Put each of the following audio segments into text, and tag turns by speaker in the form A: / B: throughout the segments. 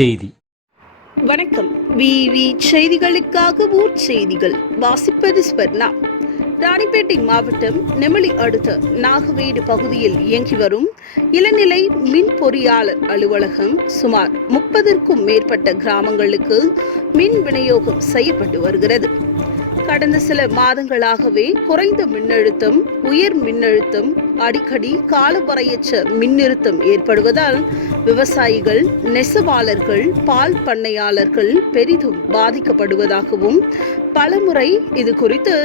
A: செய்தி.
B: வணக்கம். விவி செய்திகளுக்காக ஊர் செய்திகள். வாசிப்பது ஸ்வர்ணா. ராணிப்பேட்டை மாவட்டம் நெமலி அடுத்த நாகவேடு பகுதியில் இயங்கி வரும் இளநிலை மின் பொறியாளர் அலுவலகம் சுமார் முப்பதற்கும் மேற்பட்ட கிராமங்களுக்கு மின் விநியோகம் செய்யப்பட்டு வருகிறது. கடந்த சில மாதங்களாகவே குறைந்த மின்னழுத்தம் உயர் மின்னழுத்தம் அடிக்கடி காலவரையற்ற மின்னிறுத்தம் ஏற்படுவதால் விவசாயிகள் நெசவாளர்கள் பால் பண்ணையாளர்கள் பெரிதும் பாதிக்கப்படுவதாகவும் பலமுறை இது குறித்து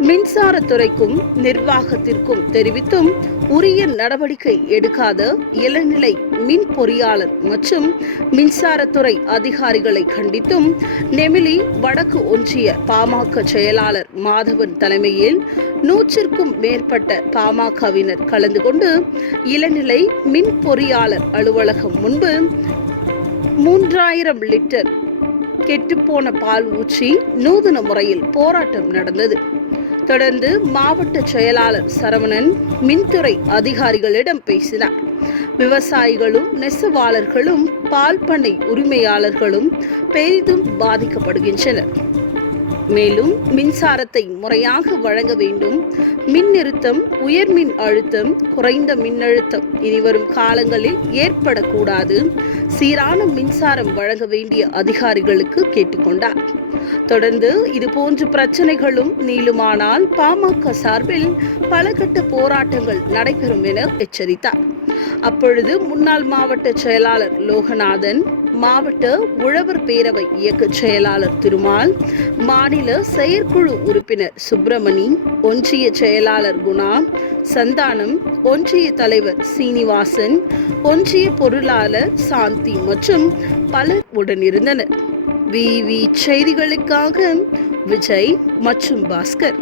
B: மின்சாரத்துறைக்கும் நிர்வாகத்திற்கும் தெரிவித்தும் உரிய நடவடிக்கை எடுக்காத இளநிலை மின் பொறியாளர் மற்றும் மின்சாரத்துறை அதிகாரிகளை கண்டித்தும் நெமிலி வடக்கு ஒன்றிய பாமக செயலாளர் மாதவன் தலைமையில் நூற்றிற்கும் மேற்பட்ட பாமகவினர் கலந்து கொண்டு இளநிலை மின் பொறியாளர் அலுவலகம் முன்பு மூன்றாயிரம் லிட்டர் கெட்டுப்போன பால் ஊற்றி நூதன முறையில் போராட்டம் நடந்தது. தொடர்ந்து மாவட்ட செயலாளர் சரவணன் மின்துறை அதிகாரிகளிடம் பேசினார். விவசாயிகளும் நெசவாளர்களும் பால் பண்ணை உரிமையாளர்களும் பெரிதும் பாதிக்கப்படுகின்றனர். மேலும் மின்சாரத்தை முறையாக வழங்க வேண்டும். மின் நிறுத்தம் உயர் மின் அழுத்தம் குறைந்த மின்னழுத்தம் இனிவரும் காலங்களில் ஏற்படக்கூடாது. சீரான மின்சாரம் வழங்க வேண்டிய அதிகாரிகளுக்கு கேட்டுக்கொண்டார். தொடர்ந்து இதுபோன்ற பிரச்சனைகளும் நீளுமானால் பாமக சார்பில் பல கட்ட போராட்டங்கள் நடைபெறும் என எச்சரித்தார். அப்பொழுது முன்னாள் மாவட்ட செயலாளர் லோகநாதன் மாவட்ட உழவர் பேரவை இயக்க செயலாளர் திருமால் மாநில செயற்குழு உறுப்பினர் சுப்பிரமணி ஒன்றிய செயலாளர் குணா சந்தானம் ஒன்றிய தலைவர் சீனிவாசன் ஒன்றிய பொருளாளர் சாந்தி மற்றும் பலர் உடனிருந்தனர். விவி செய்திகளுக்காக விஜய் மற்றும் பாஸ்கர்.